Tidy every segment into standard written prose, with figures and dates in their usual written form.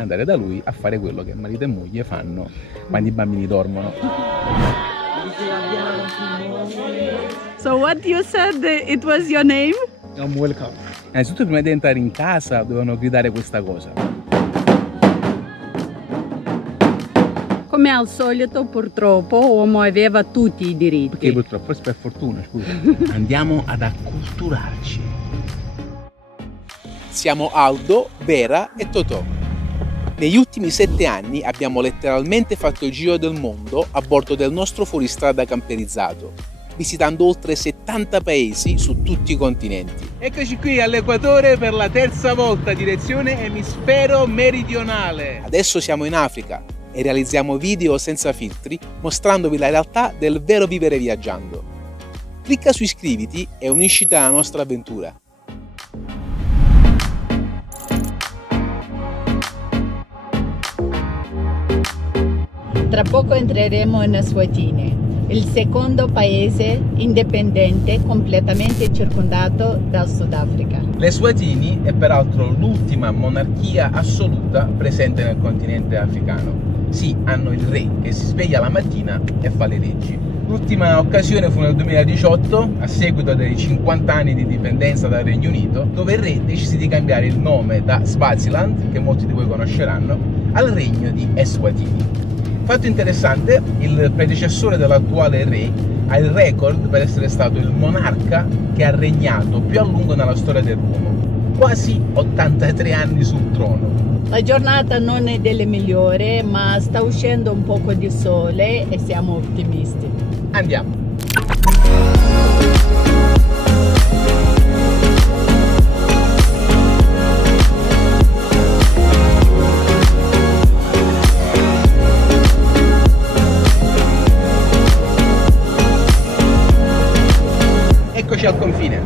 andare da lui a fare quello che marito e moglie fanno quando i bambini dormono. So what you said, it was your name? I'm welcome. Innanzitutto prima di entrare in casa dovevano gridare questa cosa. Come al solito, purtroppo, uomo aveva tutti i diritti. Perché purtroppo, forse per fortuna, scusa. Andiamo ad acculturarci. Siamo Aldo, Vera e Totò. Negli ultimi 7 anni abbiamo letteralmente fatto il giro del mondo a bordo del nostro fuoristrada camperizzato, visitando oltre 70 paesi su tutti i continenti. Eccoci qui all'Equatore per la terza volta, direzione emisfero meridionale. Adesso siamo in Africa e realizziamo video senza filtri mostrandovi la realtà del vero vivere viaggiando. Clicca su iscriviti e unisciti alla nostra avventura. Tra poco entreremo in Eswatini, il secondo paese indipendente completamente circondato dal Sudafrica. L'Eswatini è peraltro l'ultima monarchia assoluta presente nel continente africano. Sì, hanno il re che si sveglia la mattina e fa le leggi. L'ultima occasione fu nel 2018, a seguito dei 50 anni di indipendenza dal Regno Unito, dove il re decise di cambiare il nome da Swaziland, che molti di voi conosceranno, al regno di Eswatini. Fatto interessante, il predecessore dell'attuale re ha il record per essere stato il monarca che ha regnato più a lungo nella storia dell'uomo, quasi 83 anni sul trono. La giornata non è delle migliori, ma sta uscendo un poco di sole e siamo ottimisti. Andiamo! Eccoci al confine.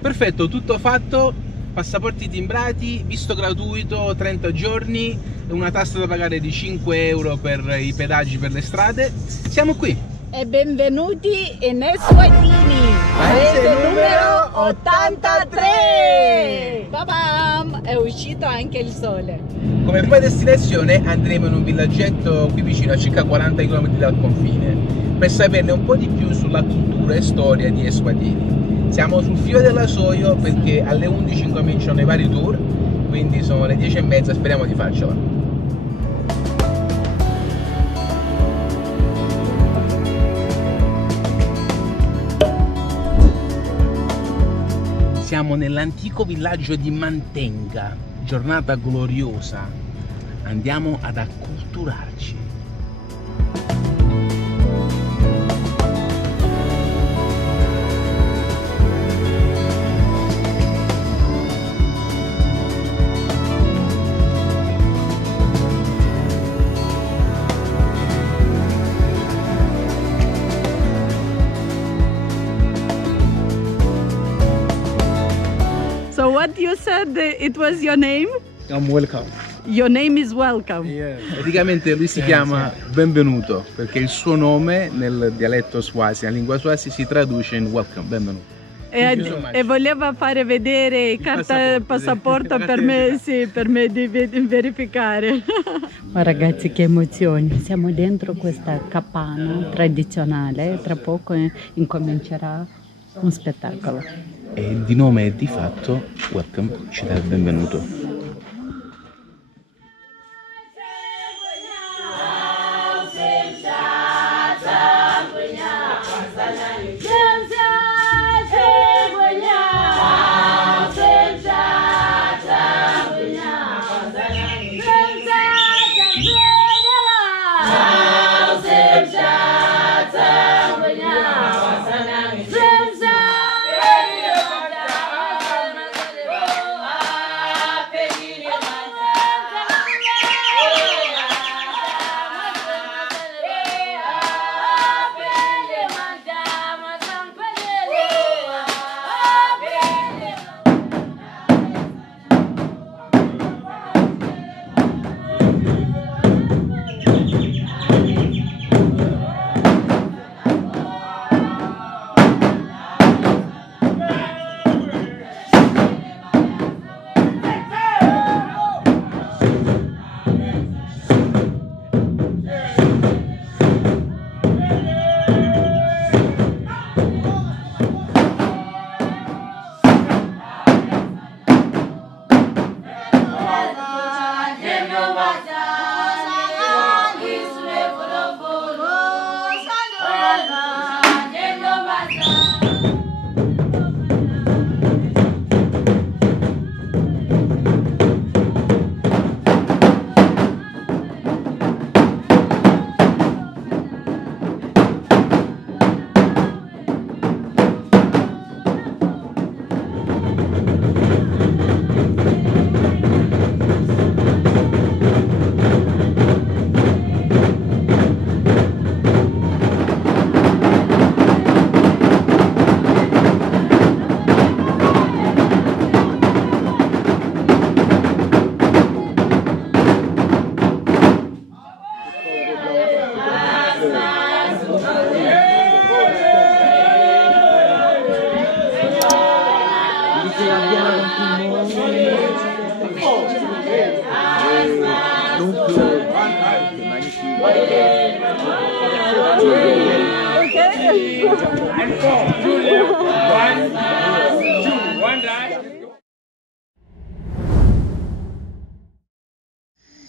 Perfetto, tutto fatto, passaporti timbrati, visto gratuito 30 giorni e una tassa da pagare di 5 euro per i pedaggi per le strade. Siamo qui! E benvenuti in Eswatini, paese numero 83! Babam! È uscito anche il sole. Come prima destinazione andremo in un villaggetto qui vicino, a circa 40 km dal confine, per saperne un po' di più sulla cultura e storia di Eswatini. Siamo sul filo della Soio perché alle 11 incominciano i vari tour, quindi sono le 10:30, speriamo di farcela. Siamo nell'antico villaggio di Mantenga, giornata gloriosa, andiamo ad acculturarci. So what you said, it was your name? I'm welcome. Your name is welcome. Yeah. Praticamente lui si chiama Benvenuto, perché il suo nome nel dialetto Swazi, nella lingua Swazi, si traduce in welcome, benvenuto. E voleva fare vedere il passaporto sì. per me, sì, per me di verificare. Ma ragazzi, che emozioni! Siamo dentro questa capanna tradizionale, tra poco incomincerà un spettacolo. E di nome e di fatto welcome ci dà il benvenuto.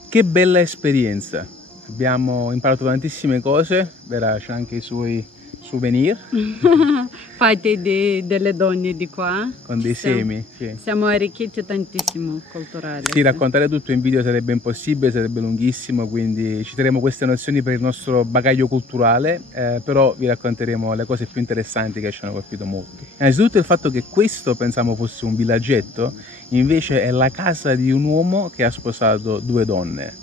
Che bella esperienza, abbiamo imparato tantissime cose, c'è anche i suoi souvenir fatti delle donne di qua, con dei semi. Sì. Siamo arricchiti tantissimo culturali. Sì, raccontare tutto in video sarebbe impossibile, sarebbe lunghissimo, quindi ci terremo queste nozioni per il nostro bagaglio culturale, però vi racconteremo le cose più interessanti che ci hanno colpito molto. Innanzitutto il fatto che questo pensavo fosse un villaggetto, invece è la casa di un uomo che ha sposato 2 donne.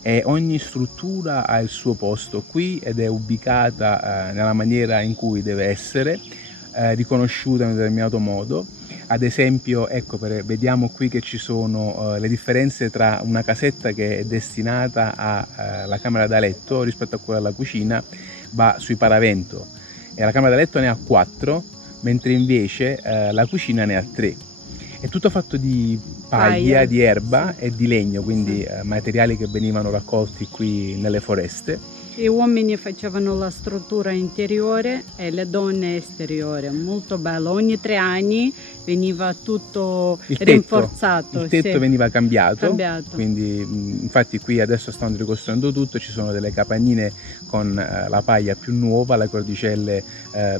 E ogni struttura ha il suo posto qui ed è ubicata nella maniera in cui deve essere, riconosciuta in un determinato modo. Ad esempio, ecco, vediamo qui che ci sono le differenze tra una casetta che è destinata alla camera da letto rispetto a quella della cucina, va sui paravento, e la camera da letto ne ha 4, mentre invece la cucina ne ha 3. È tutto fatto di paglia, di erba e di legno, quindi materiali che venivano raccolti qui nelle foreste. Gli uomini facevano la struttura interiore e le donne esteriore, molto bello. Ogni 3 anni veniva tutto rinforzato. Il tetto veniva cambiato. Quindi infatti qui adesso stanno ricostruendo tutto, ci sono delle capannine con la paglia più nuova, le cordicelle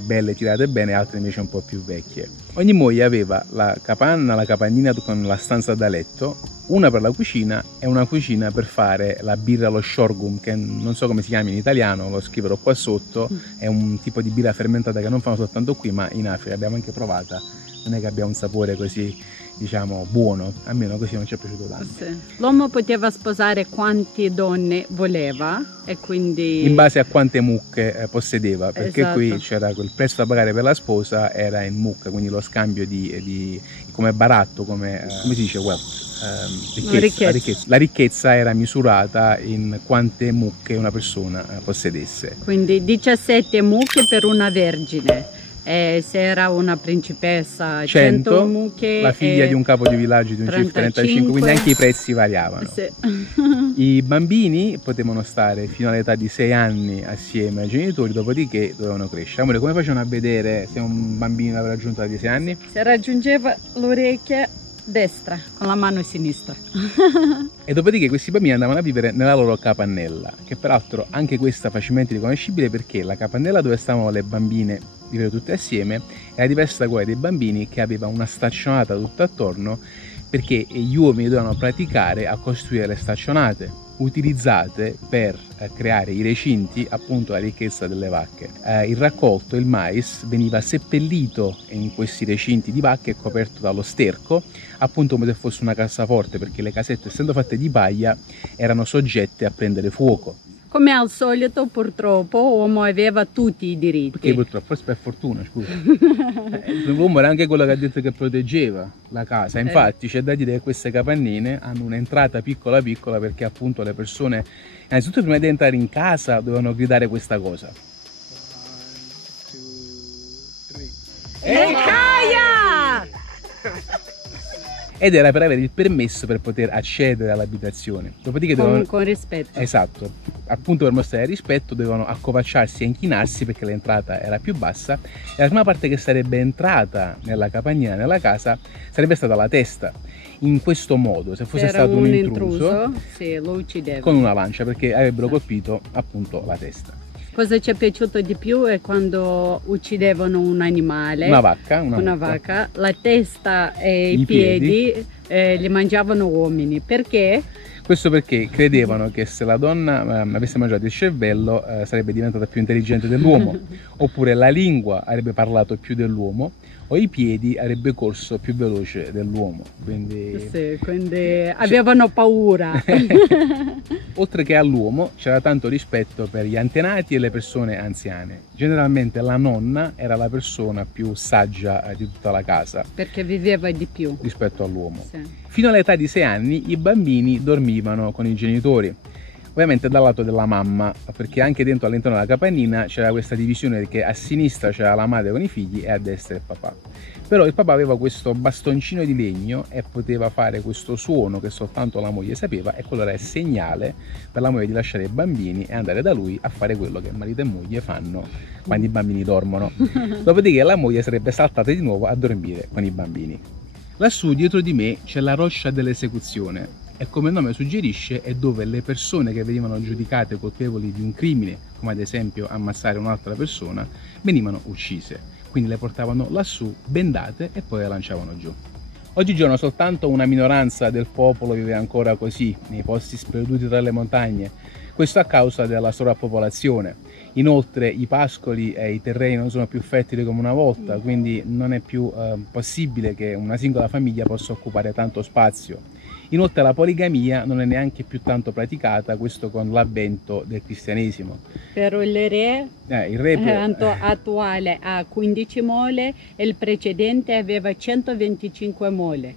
belle tirate bene, altre invece un po' più vecchie. Ogni moglie aveva la capannina con la stanza da letto, una per la cucina e una cucina per fare la birra, lo sorghum, che non so come si chiama in italiano, lo scriverò qua sotto. È un tipo di birra fermentata che non fanno soltanto qui ma in Africa, l'abbiamo anche provata, non è che abbia un sapore così, diciamo, buono, almeno così non ci è piaciuto tanto. Sì. L'uomo poteva sposare quante donne voleva e quindi in base a quante mucche possedeva, perché esatto. Qui c'era quel prezzo da pagare per la sposa, era in mucca, quindi lo scambio come baratto, come si dice, wealth. Ricchezza. La ricchezza era misurata in quante mucche una persona possedesse. Quindi 17 mucche per una vergine. Se era una principessa, 100 mucche, la figlia di un capo di villaggio di un CIF 35, quindi anche i prezzi variavano. Sì. I bambini potevano stare fino all'età di 6 anni assieme ai genitori, dopodiché dovevano crescere. Amore, come facevano a vedere se un bambino aveva raggiunto l'età di 6 anni? Si raggiungeva l'orecchia destra con la mano sinistra. E dopodiché questi bambini andavano a vivere nella loro capannella, che peraltro anche questa facilmente riconoscibile, perché la capannella dove stavano le bambine vivere tutte assieme era diversa da quella dei bambini, che aveva una staccionata tutta attorno, perché gli uomini dovevano praticare a costruire le staccionate utilizzate per creare i recinti, appunto la ricchezza delle vacche. Il raccolto, il mais, veniva seppellito in questi recinti di vacche, coperto dallo sterco, appunto come se fosse una cassaforte, perché le casette, essendo fatte di paglia, erano soggette a prendere fuoco. Come al solito, purtroppo, l'uomo aveva tutti i diritti. Perché purtroppo, forse per fortuna, scusa. L'uomo era anche quello che ha detto che proteggeva la casa. Infatti c'è da dire che queste capannine hanno un'entrata piccola piccola, perché appunto le persone, innanzitutto prima di entrare in casa, dovevano gridare questa cosa. 1, 2, 3. Ekaia! Ed era per avere il permesso per poter accedere all'abitzione. Dopodiché con rispetto. Esatto, appunto per mostrare rispetto dovevano accovacciarsi e inchinarsi, perché l'entrata era più bassa, e la prima parte che sarebbe entrata nella capanina, nella casa, sarebbe stata la testa. In questo modo, se fosse stato un intruso, sì, lo uccideva con una lancia, perché avrebbero colpito appunto la testa. Cosa ci è piaciuto di più è quando uccidevano un animale, una vacca, la testa e i piedi li mangiavano uomini. Perché? Questo perché credevano che se la donna avesse mangiato il cervello sarebbe diventata più intelligente dell'uomo, oppure la lingua avrebbe parlato più dell'uomo, o i piedi avrebbe corso più veloce dell'uomo. Quindi avevano paura. Oltre che all'uomo c'era tanto rispetto per gli antenati e le persone anziane. Generalmente la nonna era la persona più saggia di tutta la casa, perché viveva di più rispetto all'uomo. Sì. Fino all'età di 6 anni i bambini dormivano con i genitori. ovviamente dal lato della mamma, perché anche dentro all'interno della capannina c'era questa divisione che a sinistra c'era la madre con i figli e a destra il papà. Però il papà aveva questo bastoncino di legno e poteva fare questo suono che soltanto la moglie sapeva, e quello era il segnale per la moglie di lasciare i bambini e andare da lui a fare quello che marito e moglie fanno quando i bambini dormono. Dopodiché la moglie sarebbe saltata di nuovo a dormire con i bambini. Lassù dietro di me c'è la roccia dell'esecuzione, e come il nome suggerisce è dove le persone che venivano giudicate colpevoli di un crimine, come ad esempio ammazzare un'altra persona, venivano uccise. Quindi le portavano lassù bendate e poi le lanciavano giù. Oggigiorno soltanto una minoranza del popolo vive ancora così, nei posti sperduti tra le montagne, questo a causa della sovrappopolazione. Inoltre i pascoli e i terreni non sono più fertili come una volta, quindi non è più possibile che una singola famiglia possa occupare tanto spazio. Inoltre la poligamia non è neanche più tanto praticata, questo con l'avvento del cristianesimo. Però il re attuale ha 15 mole e il precedente aveva 125 mole.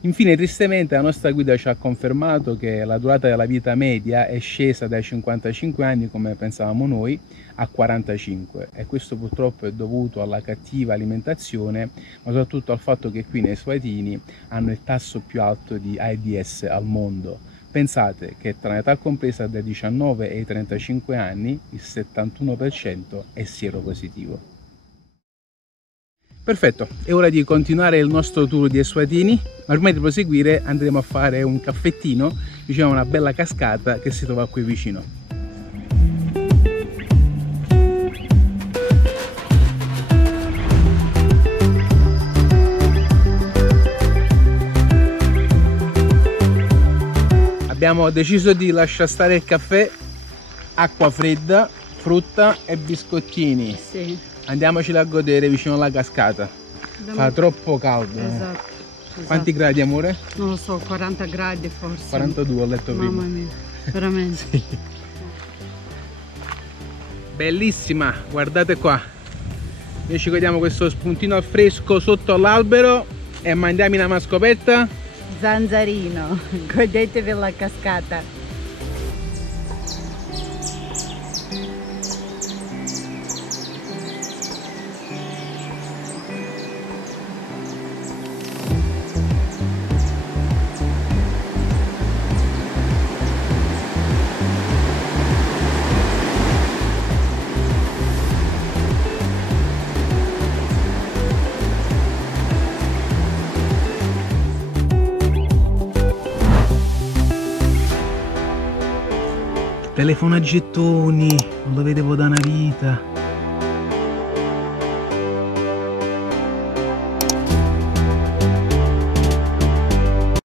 Infine, tristemente, la nostra guida ci ha confermato che la durata della vita media è scesa dai 55 anni, come pensavamo noi, a 45, e questo purtroppo è dovuto alla cattiva alimentazione, ma soprattutto al fatto che qui nei Eswatini hanno il tasso più alto di AIDS al mondo. Pensate che tra l'età compresa dai 19 e i 35 anni il 71% è sieropositivo. Perfetto, è ora di continuare il nostro tour di Eswatini, ma prima di proseguire andremo a fare un caffettino vicino a una bella cascata che si trova qui vicino. Abbiamo deciso di lasciare stare il caffè, acqua fredda, frutta e biscottini. Sì. Andiamocela a godere vicino alla cascata. Fa troppo caldo. Esatto. Quanti gradi, amore? Non lo so, 40 gradi forse. 42 ho letto prima. Mamma mia, veramente. Sì. Bellissima, guardate qua. Noi ci godiamo questo spuntino al fresco sotto l'albero e mandiamo una mascopetta. Zanzarino, godetevi la cascata. Telefono a gettoni, non lo vedevo da una vita.